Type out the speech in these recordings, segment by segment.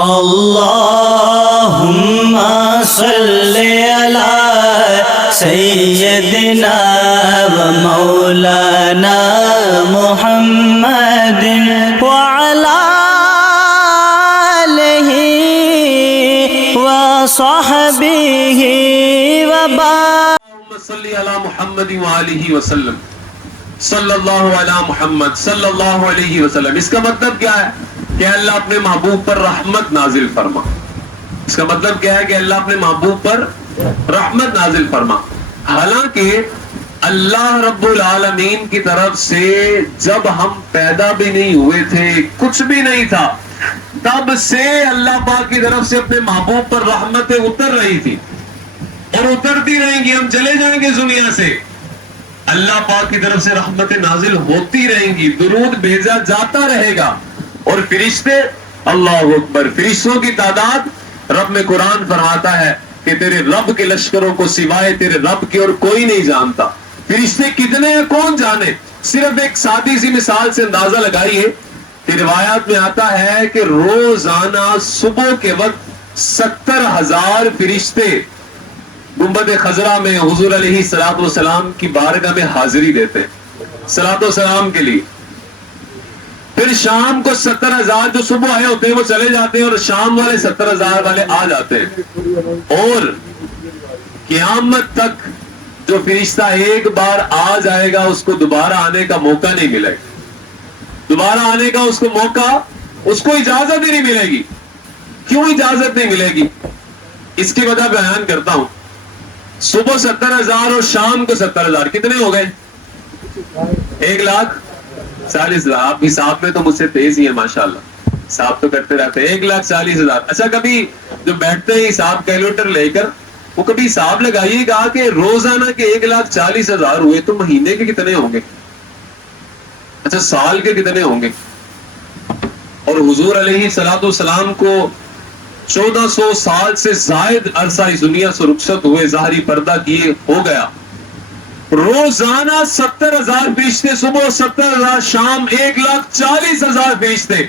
اللہم صلی علی سیدنا و مولانا محمد وعلی آلہ و صحبہ اللہم صلی علی محمد وآلہ وسلم صلی اللہ علی محمد صلی اللہ علیہ وسلم۔ اس کا مطلب کیا ہے کہ اللہ اپنے محبوب پر رحمت نازل فرما۔ اس کا مطلب کیا ہے کہ اللہ اپنے محبوب پر رحمت نازل فرما۔ حالانکہ اللہ رب العالمین کی طرف سے جب ہم پیدا بھی نہیں ہوئے تھے، کچھ بھی نہیں تھا، تب سے اللہ پاک کی طرف سے اپنے محبوب پر رحمتیں اتر رہی تھی اور اترتی رہیں گی۔ ہم چلے جائیں گے دنیا سے، اللہ پاک کی طرف سے رحمتیں نازل ہوتی رہیں گی، درود بھیجا جاتا رہے گا۔ اور فرشتے، اللہ اکبر، فرشتوں کی تعداد، رب میں قرآن فرماتا ہے کہ تیرے رب کے لشکروں کو سوائے تیرے رب کے اور کوئی نہیں جانتا۔ فرشتے کتنے ہیں کون جانے؟ صرف ایک سادی سی مثال سے اندازہ لگائیے کہ روایات میں آتا ہے کہ روزانہ صبح کے وقت 70,000 فرشتے گنبد خضرا میں حضور علیہ السلام کی بارگاہ میں حاضری دیتے ہیں صلاۃ و سلام کے لیے۔ پھر شام کو 70,000 جو صبح آئے ہوتے ہیں وہ چلے جاتے ہیں، اور شام والے 70,000 والے آ جاتے ہیں۔ اور قیامت تک جو فرشتہ ایک بار آ جائے گا اس کو دوبارہ آنے کا موقع نہیں ملے گا، دوبارہ آنے کا اس کو موقع، اس کو اجازت ہی نہیں ملے گی۔ کیوں اجازت نہیں ملے گی؟ اس کی وجہ بیان کرتا ہوں۔ صبح 70,000 اور شام کو 70,000 کتنے ہو گئے؟ 1,40,000۔ آپ حساب میں تو مجھ سے تیز ہی ہیں ماشاءاللہ، حساب تو کرتے رہتے ہیں۔ 1,40,000۔ اچھا، کبھی جو بیٹھتے ہیں حساب کیلکولیٹر لے کر، وہ کبھی حساب لگائیے گا کہ روزانہ کے 1,40,000 ہوئے تو مہینے کے کتنے ہوں گے؟ اچھا، سال کے کتنے ہوں گے؟ اور حضور علیہ السلام کو 1400 سال سے زائد عرصہ اس دنیا سے رخصت ہوئے، ظاہری پردہ کیے ہو گیا۔ روزانہ 70,000 فرشتے صبح، 70,000 شام، 1,40,000 فرشتے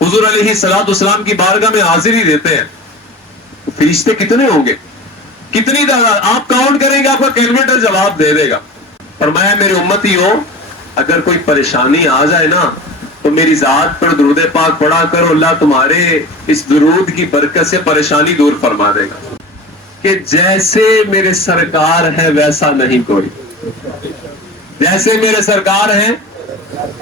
حضور علیہ السلام کی بارگاہ میں حاضری دیتے ہیں۔ فرشتے کتنے ہوں گے؟ کتنی تعداد؟ آپ کاؤنٹ کریں گے، آپ کا کیلکولیٹر جواب دے دے گا۔ فرمایا میرے امتیوں، اگر کوئی پریشانی آ جائے نا تو میری ذات پر درود پاک پڑھا کرو، اللہ تمہارے اس درود کی برکت سے پریشانی دور فرما دے گا۔ کہ جیسے میرے سرکار ہے ویسا نہیں کوئی، جیسے میرے سرکار ہیں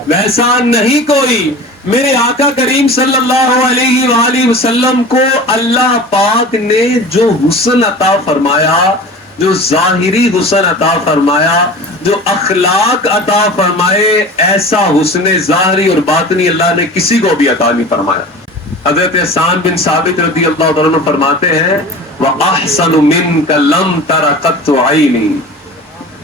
ویسا نہیں کوئی۔ میرے آقا کریم صلی اللہ علیہ وآلہ وسلم کو اللہ پاک نے جو حسن عطا فرمایا، جو ظاہری حسن عطا فرمایا، جو اخلاق عطا فرمائے، ایسا حسن ظاہری اور باطنی اللہ نے کسی کو بھی عطا نہیں فرمایا۔ حضرت حسان بن ثابت رضی اللہ عنہ فرماتے ہیں وَأَحْسَنُ مِنْكَ لَمْ تَرَ قَطُّ عَيْنِي۔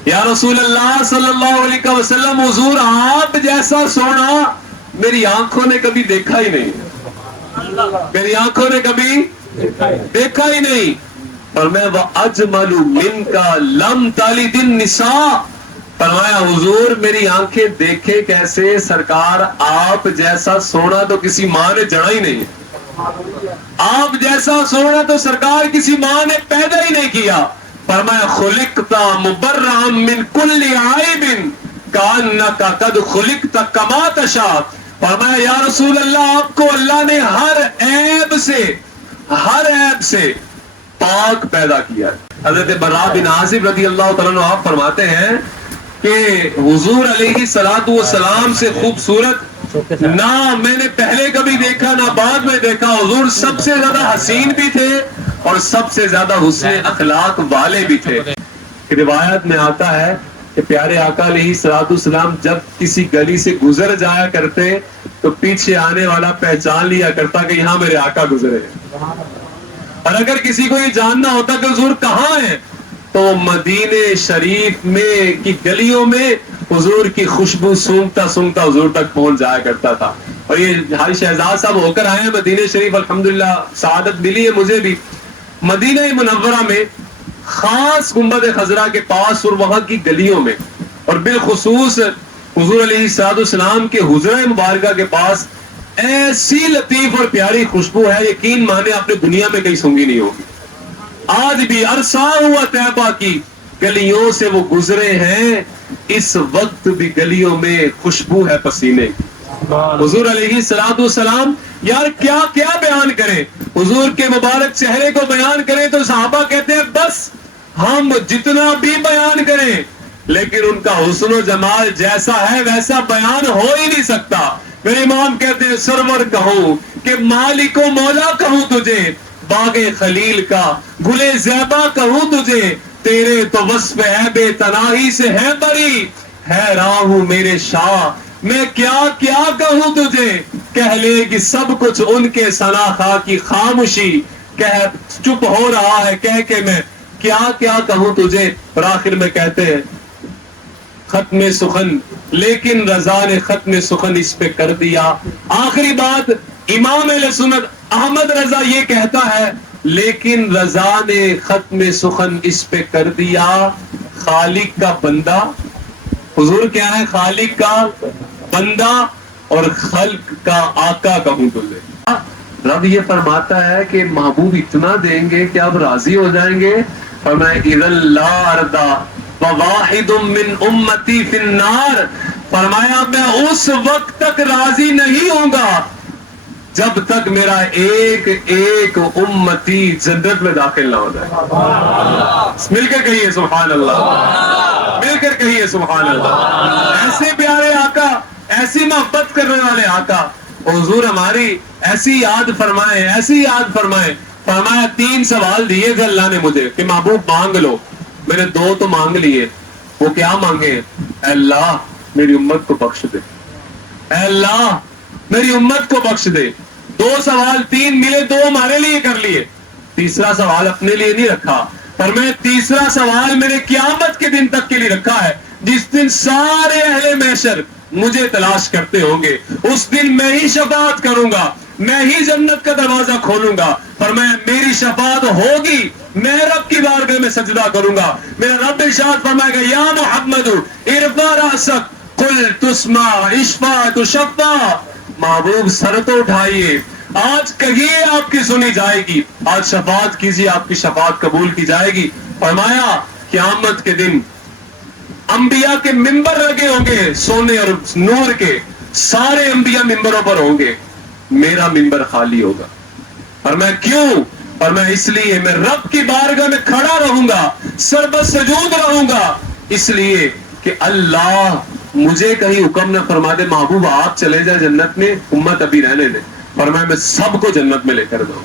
یا رسول اللہ صلی اللہ علیہ وسلم، حضور آپ جیسا سونا میری آنکھوں نے کبھی دیکھا ہی نہیں، میری آنکھوں نے کبھی دیکھا ہی نہیں۔ فرمایا وَأَجْمَلُ مِنْكَ لَمْ تَلِدِ النِّسَاء۔ فرمایا حضور میری آنکھیں دیکھے کیسے، سرکار آپ جیسا سونا تو کسی ماں نے جڑا ہی نہیں، آپ جیسا سونا تو سرکار کسی ماں نے پیدا ہی نہیں کیا۔ فرمایا خلقت مبرئا من کل عیب کأنک قد خلقت کما تشاء۔ فرمایا یا رسول اللہ، آپ کو اللہ نے ہر عیب سے پاک پیدا کیا ہے۔ حضرت براء بن عازب رضی اللہ تعالیٰ عنہ آپ فرماتے ہیں کہ حضور علیہ السلام سے خوبصورت نہ میں نے پہلے کبھی دیکھا نہ بعد میں دیکھا۔ حضور سب سے زیادہ حسین بھی تھے اور سب سے زیادہ حسن اخلاق والے بھی تھے۔ روایت میں آتا ہے کہ پیارے آقا علیہ السلام جب کسی گلی سے گزر جایا کرتے تو پیچھے آنے والا پہچان لیا کرتا کہ یہاں میرے آقا گزرے ہیں۔ اور اگر کسی کو یہ جاننا ہوتا کہ حضور کہاں ہیں تو مدینے شریف میں کی گلیوں میں حضور کی خوشبو سونگتا سونگتا حضور تک پہنچ جایا کرتا تھا۔ اور یہ حاجی شہزاد صاحب ہو کر آئے ہیں مدینے شریف، الحمدللہ سعادت ملی ہے مجھے بھی۔ مدینہ منورہ میں خاص گنبد خضرا کے پاس اور وہاں کی گلیوں میں، اور بالخصوص حضور علیہ السلام کے حجرہ مبارکہ کے پاس ایسی لطیف اور پیاری خوشبو ہے, یقین مانے آپ نے دنیا میں کہیں سونگی نہیں ہوگی. آج بھی عرصہ ہوا طیبہ کی گلیوں سے وہ گزرے ہیں, اس وقت بھی گلیوں میں خوشبو ہے پسینے کی. حضور علیہ الصلوۃ والسلام, یار کیا کیا بیان کریں, حضور کے مبارک چہرے کو بیان کریں تو صحابہ کہتے ہیں بس ہم جتنا بھی بیان کریں لیکن ان کا حسن و جمال جیسا ہے ویسا بیان ہو ہی نہیں سکتا. میرے امام کہتے ہیں سرور کہوں کہ مالک و مولا کہوں تجھے, باغ خلیل کا گلے زیبا کہوں تجھے, تیرے تو وصف ہے بے تناہی سے ہے بری, ہے راہوں میرے شاہ میں کیا کیا کہوں تجھے, کہہ لے کہ سب کچھ ان کے ثنا خواہ کی خاموشی, کہہ چپ ہو رہا ہے کہہ کے میں کیا کیا کہوں تجھے. اور آخر میں کہتے ہیں ختم سخن, لیکن رضا نے ختم سخن اس پہ کر دیا. آخری بات امام اہل سنت احمد رضا یہ کہتا ہے, لیکن رضا نے ختم سخن اس پہ کر دیا, خالق کا بندہ. حضور کیا ہے, خالق کا بندہ اور خلق کا آقا کہوں تجھے. رب یہ فرماتا ہے کہ محبوب اتنا دیں گے کہ آپ راضی ہو جائیں گے. فرمایا اذا لا ارضا وواحد من امتی فی النار, فرمایا میں اس وقت تک راضی نہیں ہوں گا جب تک میرا ایک ایک امتی جنت میں داخل نہ ہو جائے. مل کر کہیے سبحان اللہ, مل کر کہیے سبحان اللہ. ایسے پیارے آقا, ایسی محبت کرنے والے آقا, حضور ہماری ایسی یاد فرمائے, ایسی یاد فرمائے. فرمایا 3 سوال دیے تھے اللہ نے مجھے کہ محبوب مانگ لو, میں نے 2 تو مانگ لیے. وہ کیا مانگے؟ اے اللہ میری امت کو بخش دے, اے اللہ میری امت کو بخش دے. 2 سوال 3 ملے, 2 ہمارے لیے کر لیے, تیسرا سوال اپنے لیے نہیں رکھا. پر میں تیسرا سوال میں نے قیامت کے دن تک کے لیے رکھا ہے, جس دن سارے اہل محشر مجھے تلاش کرتے ہوں گے, اس دن میں ہی شفاعت کروں گا, میں ہی جنت کا دروازہ کھولوں گا. فرمایا میری شفاعت ہوگی, میں رب کی بارگاہ میں سجدہ کروں گا. میرا رب ارشاد فرمائے گا یا محمد ارفع رأسک قل تسمع اشفع تشفع, محبوب سر تو اٹھائیے, آج کہیے آپ کی سنی جائے گی, آج شفاعت کیجیے آپ کی شفاعت قبول کی جائے گی. فرمایا قیامت کے دن انبیاء کے ممبر لگے ہوں گے سونے اور نور کے, سارے انبیاء ممبروں پر ہوں گے, میرا ممبر خالی ہوگا. اور میں کیوں؟ اور میں اس لیے میں رب کی بارگاہ میں کھڑا رہوں گا, سربسجود رہوں گا, اس لیے کہ اللہ مجھے کہیں حکم نہ فرما دے محبوب آپ چلے جائیں جنت میں, امت ابھی رہنے دے. فرمایا میں سب کو جنت میں لے کر دوں.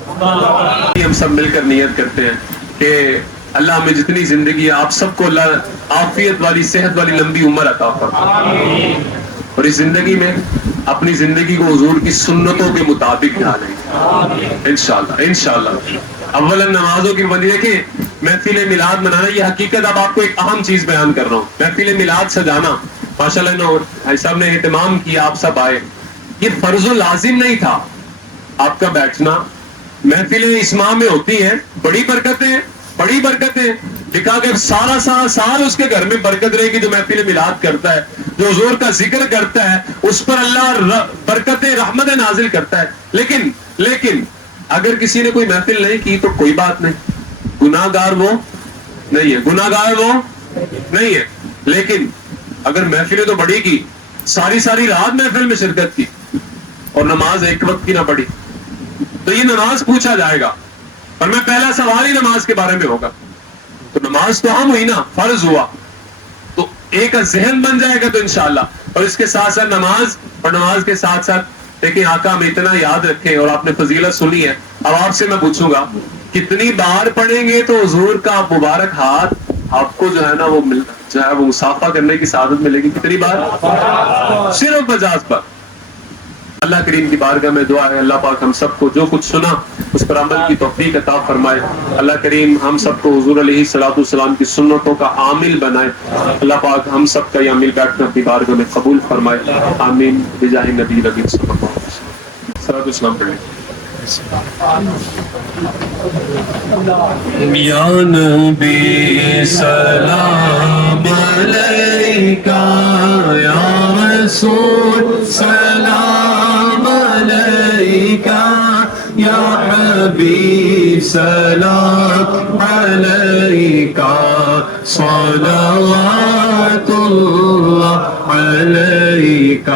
ہم سب مل کر نیت کرتے ہیں کہ اللہ ہمیں جتنی زندگی ہے آپ سب کو اللہ عافیت والی صحت والی لمبی عمر عطا فرمائے, اور اس زندگی میں اپنی زندگی کو حضور کی سنتوں کے مطابق ڈھالیں انشاءاللہ انشاءاللہ. اولا نمازوں کی بندی دیکھیں, محفل میلاد منانا یہ حقیقت. اب آپ کو ایک اہم چیز بیان کر رہا ہوں, محفل میلاد سجانا ماشاءاللہ بھائی صاحب نے اہتمام کیا, آپ سب آئے, یہ فرض و لازم نہیں تھا آپ کا بیٹھنا. محفلیں اسماء میں ہوتی ہیں, بڑی برکتیں, بڑی برکتیں. لکھا کہ سارا سال اس کے گھر میں برکت رہے گی. جو محفل میلاد کرتا ہے, جو حضور کا ذکر کرتا ہے, اس پر اللہ برکت رحمت نازل کرتا ہے. لیکن اگر کسی نے کوئی محفل نہیں کی تو کوئی بات نہیں, گناہ گار وہ نہیں ہے, گناہ گار وہ نہیں ہے. لیکن اگر محفلیں تو بڑی کی, ساری رات محفل میں شرکت کی اور نماز ایک وقت کی نہ پڑھی, تو یہ نماز پوچھا جائے گا. اور میں پہلا سوال ہی نماز کے بارے میں ہوگا. تو نماز تو ہم ہوئی نا, فرض ہوا, تو ایک ذہن بن جائے گا تو انشاءاللہ. اور اس کے ساتھ ساتھ نماز, اور نماز کے ساتھ ساتھ دیکھیں آقا ہم اتنا یاد رکھیں, اور آپ نے فضیلت سنی ہے. اب آپ سے میں پوچھوں گا کتنی بار پڑھیں گے تو حضور کا مبارک ہاتھ آپ کو جو ہے نا وہ مصافحہ کرنے کی سعادت ملے گی؟ کتنی بار؟ صرف 50 بار. اللہ کریم کی بارگاہ میں دعا ہے اللہ پاک ہم سب کو جو کچھ سنا اس پر عمل کی توفیق عطا فرمائے. اللہ کریم ہم سب کو حضور علیہ الصلوۃ والسلام کی سنتوں کا عامل بنائے. اللہ پاک ہم سب کا یہ عمل بیٹھنا اپنی بارگاہ میں قبول فرمائے. آمین بجاہ نبی نبی صلی اللہ علیہ وسلم. صلوات و سلام پڑھیں. یا نبی سلام علیکہ, یا رسول سلام عليك يا حبيب سلام عليك صلوات الله عليك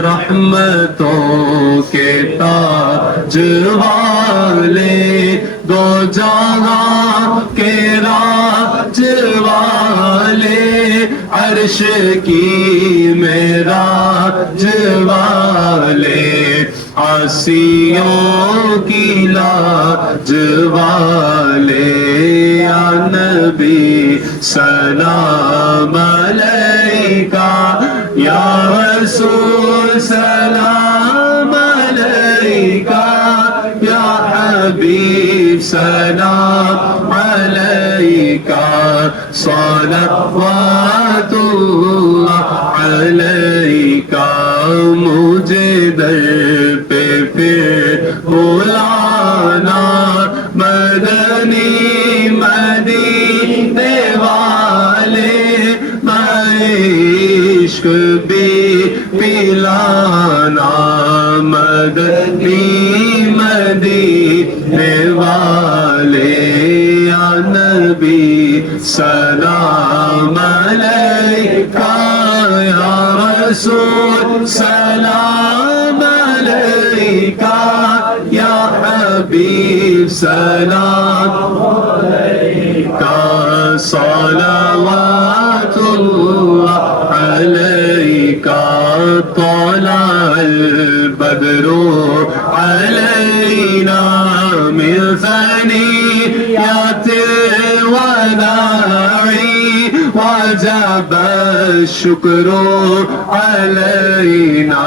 رحمتوں کے تاج والے دو جہاں کے راج والے عرش کی معراج والے عاصیوں کی لاج والے یا نبی سلام علیکہ یا رسول سلام علیکہ یا حبیب سلام علیکہ صلوات اللہ علیکہ مجھے در پہ پھر بلانا مدنی مدینے والے عشق بھی پلانا مدنی مدینے والے یا نبی سلام علیکہ یا رسول سلام علیکہ یا حبیب سلام علیکہ صلوات اللہ علیکہ طلع البدر علینا من ثنیات الوداع وجب الشکر علینا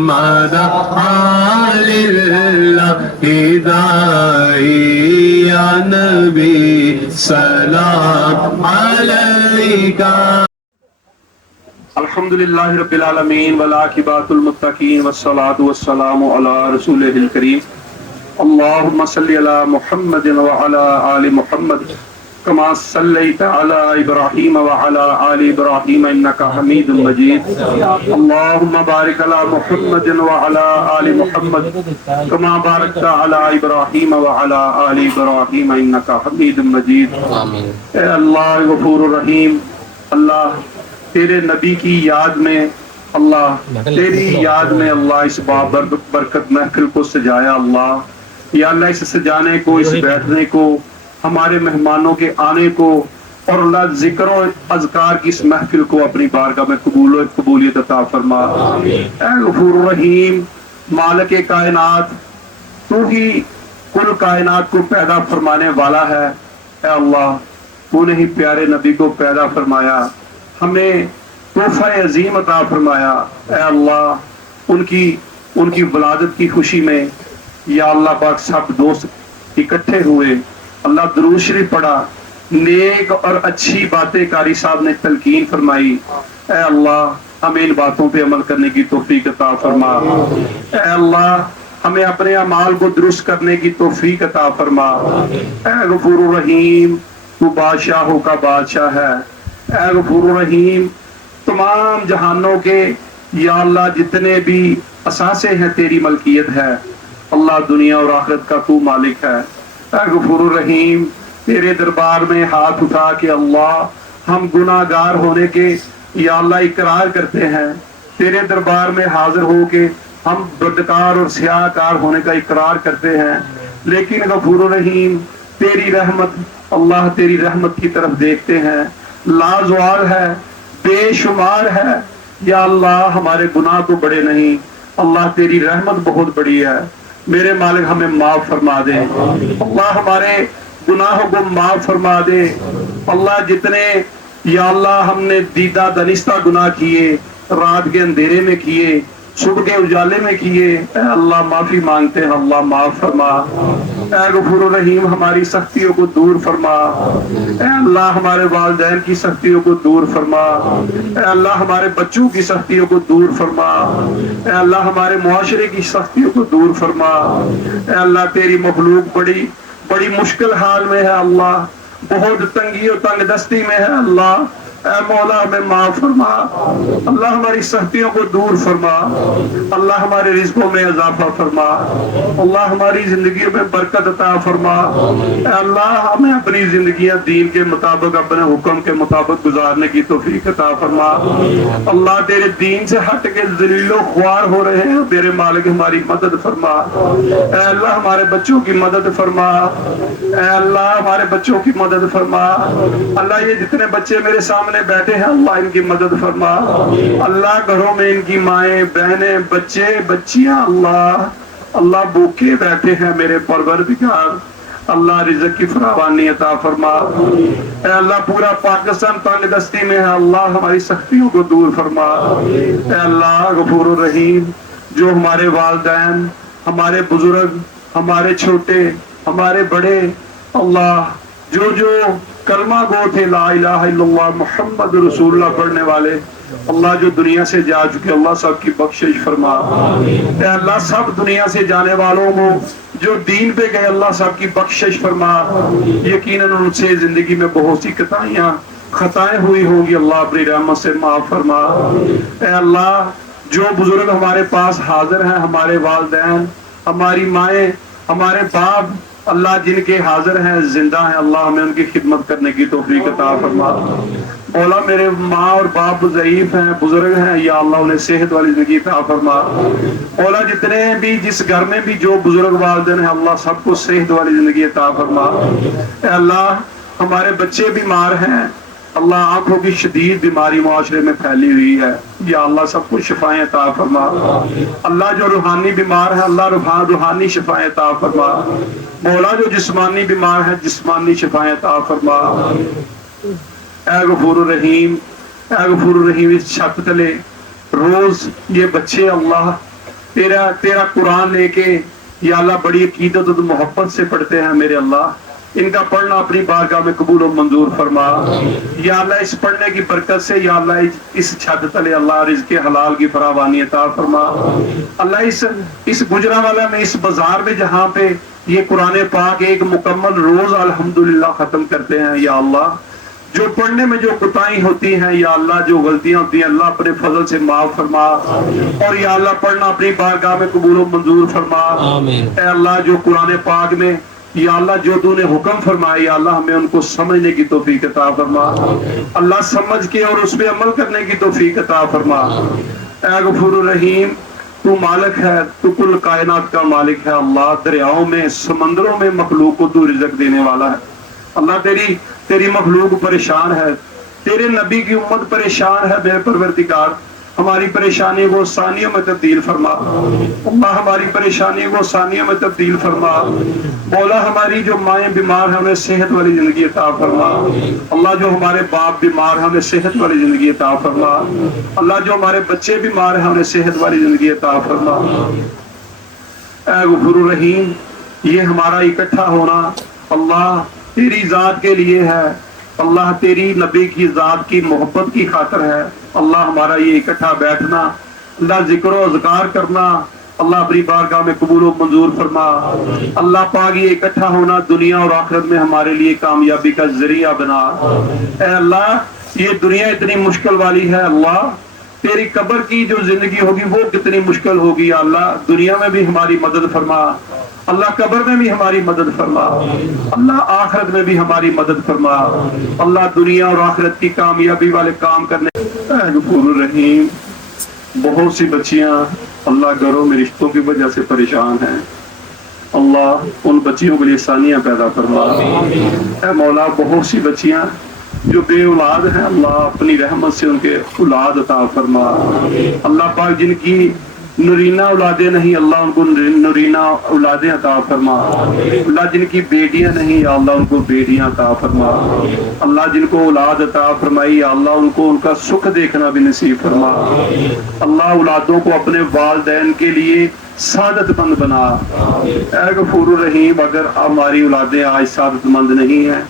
ما دعا للہ داعی یا نبی سلام علیکہ الحمدللہ رب العالمین والعاقبۃ المتقین والصلاۃ والسلام علی رسولہ الکریم اللہم صلی علی محمد وعلی آل محمد کما صلیت علی ابراہیم وعلی آل ابراہیم انک حمید مجید اللہم بارک علی محمد وعلی آل محمد کما بارکت علی ابراہیم وعلی آل ابراہیم انک حمید مجید اے اللہ غفور الرحیم اللہ تیرے نبی کی یاد میں اللہ تیری یاد میں اللہ اس برکت محفل کو سجایا اللہ یا اللہ اس سجانے کو اس بیٹھنے کو ہمارے مہمانوں کے آنے کو اور اللہ ذکر و اذکار کی اس محفل کو اپنی بارگاہ میں قبولیت عطا فرما اے غفور الرحیم مالک کائنات تو ہی کل کائنات کو پیدا فرمانے والا ہے اے اللہ تو نے ہی پیارے نبی کو پیدا فرمایا ہمیں تحفہ عظیم عطا فرمایا اے اللہ ان کی ولادت کی خوشی میں یا اللہ پاک سب دوست اکٹھے ہوئے اللہ درود شریف پڑھا نیک اور اچھی باتیں قاری صاحب نے تلقین فرمائی اے اللہ ہمیں ان باتوں پہ عمل کرنے کی توفیق عطا فرما اے اللہ ہمیں اپنے اعمال کو درست کرنے کی توفیق عطا فرما اے غفور الرحیم تو بادشاہوں کا بادشاہ ہے اے غفور الرحیم تمام جہانوں کے یا اللہ جتنے بھی اثاثے ہیں تیری ملکیت ہے اللہ دنیا اور آخرت کا تو مالک ہے اے غفور الرحیم تیرے دربار میں ہاتھ اٹھا کے اللہ ہم گناہ گار ہونے کے یا اللہ اقرار کرتے ہیں تیرے دربار میں حاضر ہو کے ہم بدکار اور سیاہ کار ہونے کا اقرار کرتے ہیں لیکن غفور الرحیم تیری رحمت اللہ تیری رحمت کی طرف دیکھتے ہیں لازوال ہے بے شمار ہے یا اللہ ہمارے گناہ تو بڑے نہیں اللہ تیری رحمت بہت بڑی ہے میرے مالک ہمیں معاف فرما دے اللہ ہمارے گناہوں کو معاف فرما دے اللہ جتنے یا اللہ ہم نے دیدہ دنستہ گناہ کیے رات کے اندھیرے میں کیے صبح کے اجالے میں کیے اے اللہ معافی مانگتے ہیں اللہ معاف فرما اے غفور الرحیم ہماری سختیوں کو دور فرما اے اللہ ہمارے والدین کی سختیوں کو دور فرما اے اللہ ہمارے بچوں کی سختیوں کو دور فرما اے اللہ ہمارے معاشرے کی سختیوں کو دور فرما اے اللہ تیری مخلوق بڑی مشکل حال میں ہے اللہ بہت تنگی اور تنگ دستی میں ہے اللہ اے مولا ہمیں معاف فرما، اللہ ہماری سختیوں کو دور فرما، اللہ ہمارے رزقوں میں اضافہ فرما، اللہ ہماری زندگیوں میں برکت عطا فرما، اے اللہ ہمیں اپنی زندگیاں دین کے مطابق اپنے حکم کے مطابق گزارنے کی توفیق عطا فرما۔ اللہ تیرے دین سے ہٹ کے ذلیل و خوار ہو رہے ہیں، میرے مالک ہماری مدد فرما، اے اللہ ہمارے بچوں کی مدد فرما، اے اللہ ہمارے بچوں کی مدد فرما، اللہ یہ جتنے بچے میرے سامنے بیٹھے ہیں اللہ ان کی مدد فرما، اللہ گھروں میں ان کی مائیں بہنیں بچے بچیاں اللہ بھوکے بیٹھے ہیں میرے پروردگار، اللہ رزق کی فراوانی عطا فرما، اے اللہ پورا پاکستان تنگ دستی میں ہے، اللہ ہماری سختیوں کو دور فرما، اے اللہ غفور الرحیم جو ہمارے والدین ہمارے بزرگ ہمارے چھوٹے ہمارے بڑے اللہ جو کلمہ گو تھے لا الہ الا اللہ محمد رسول اللہ پڑھنے والے اللہ جو دنیا سے جا چکے اللہ سب کی بخشش فرما، اے اللہ سب دنیا سے جانے والوں کو جو دین پہ گئے اللہ سب کی بخشش فرما، یقیناً ان سے زندگی میں بہت سی خطائیں ہوئی ہوں گی، اللہ اپنی رحمت سے معاف فرما، اے اللہ جو بزرگ ہمارے پاس حاضر ہیں ہمارے والدین ہماری مائیں ہمارے باپ اللہ جن کے حاضر ہیں زندہ ہیں اللہ ہمیں ان کی خدمت کرنے کی توفیق عطا فرما، مولا میرے ماں اور باپ ضعیف ہیں بزرگ ہیں یا اللہ انہیں صحت والی زندگی عطا فرما، مولا جتنے بھی جس گھر میں بھی جو بزرگ والدین ہیں اللہ سب کو صحت والی زندگی عطا فرما، اے اللہ ہمارے بچے بیمار ہیں اللہ آنکھوں کی شدید بیماری معاشرے میں پھیلی ہوئی ہے یا اللہ سب کو شفائیں عطا فرما، اللہ جو روحانی بیمار ہے اللہ روحانی شفائیں عطا فرما، مولا جو جسمانی بیمار ہے جسمانی شفائیں عطا فرما، اے غفور الرحیم اس چھت تلے روز یہ بچے اللہ تیرا قرآن لے کے یا اللہ بڑی عقیدت و محبت سے پڑھتے ہیں میرے اللہ، ان کا پڑھنا اپنی بارگاہ میں قبول و منظور فرما یا اللہ، اس پڑھنے کی برکت سے یا اللہ اس چھت تلے اللہ رزق حلال کی فراوانی عطا فرما، اللہ اس گجرانوالہ میں اس بازار میں جہاں پہ یہ قرآن پاک ایک مکمل روز الحمدللہ ختم کرتے ہیں یا اللہ، جو پڑھنے میں جو کوتاہی ہوتی ہیں یا اللہ جو غلطیاں ہوتی ہیں اللہ اپنے فضل سے معاف فرما، اور یا اللہ پڑھنا اپنی بارگاہ میں قبول و منظور فرما، اے اللہ جو قرآن پاک میں یا اللہ جو تو نے حکم فرمایا یا اللہ ہمیں ان کو سمجھنے کی توفیق عطا فرما، اللہ سمجھ کے اور اس پہ عمل کرنے کی توفیق عطا فرما، اے غفور الرحیم تو مالک ہے، تو کل کائنات کا مالک ہے اللہ، دریاؤں میں سمندروں میں مخلوق کو تو رزق دینے والا ہے اللہ، تیری مخلوق پریشان ہے، تیرے نبی کی امت پریشان ہے میرے پروردگار، ہماری پریشانی کو ثانیوں میں تبدیل فرما اللہ، ہماری پریشانی کو ثانیوں میں تبدیل فرما مولا، ہماری جو مائیں بیمار ہیں ہمیں صحت والی زندگی عطا فرما اللہ، جو ہمارے باپ بیمار ہیں ہمیں صحت والی زندگی عطا فرما اللہ، جو ہمارے بچے بیمار ہیں ہمیں صحت والی زندگی عطا فرما، اے غفور الرحیم یہ ہمارا اکٹھا ہونا اللہ تیری ذات کے لیے ہے اللہ، تیری نبی کی ذات کی محبت کی خاطر ہے اللہ، ہمارا یہ اکٹھا بیٹھنا اللہ ذکر و اذکار کرنا اللہ اپنی بارگاہ میں قبول و منظور فرما اللہ پاک، یہ اکٹھا ہونا دنیا اور آخرت میں ہمارے لیے کامیابی کا ذریعہ بنا، اے اللہ یہ دنیا اتنی مشکل والی ہے اللہ، تیری قبر کی جو زندگی ہوگی وہ کتنی مشکل ہوگی یا اللہ، دنیا میں بھی ہماری مدد فرما اللہ، قبر میں بھی ہماری مدد فرما اللہ، آخرت میں بھی ہماری مدد فرما اللہ، دنیا اور آخرت کی کامیابی والے کام کرنے، اے غفور الرحیم بہت سی بچیاں اللہ گھروں میں رشتوں کی وجہ سے پریشان ہیں اللہ، ان بچیوں کے لیے ثانیہ پیدا فرما، اے مولا بہت سی بچیاں جو بے اولاد ہیں اللہ اپنی رحمت سے ان کے اولاد عطا فرما اللہ پاک، جن کی نورینہ اولادیں نہیں اللہ ان کو نورینہ اولادیں عطا فرما اللہ، جن کی بیٹیاں نہیں یا اللہ ان کو بیٹیاں عطا فرما اللہ، جن کو اولاد عطا فرمائی یا اللہ ان کو ان کا سکھ دیکھنا بھی نصیب فرما اللہ، اولادوں کو اپنے والدین کے لیے سعادت مند بنا، اے غفور الرحیم اگر ہماری اولادیں آج سعادت مند نہیں ہیں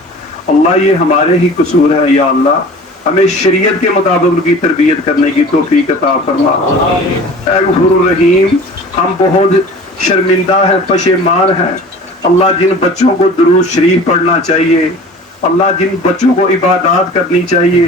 اللہ یہ ہمارے ہی قصور ہے یا اللہ، ہمیں شریعت کے مطابق ان کی تربیت کرنے کی توفیق عطا فرما، اے غفور الرحیم ہم بہت شرمندہ ہیں پشیمان ہیں اللہ، جن بچوں کو درود شریف پڑھنا چاہیے اللہ، جن بچوں کو عبادات کرنی چاہیے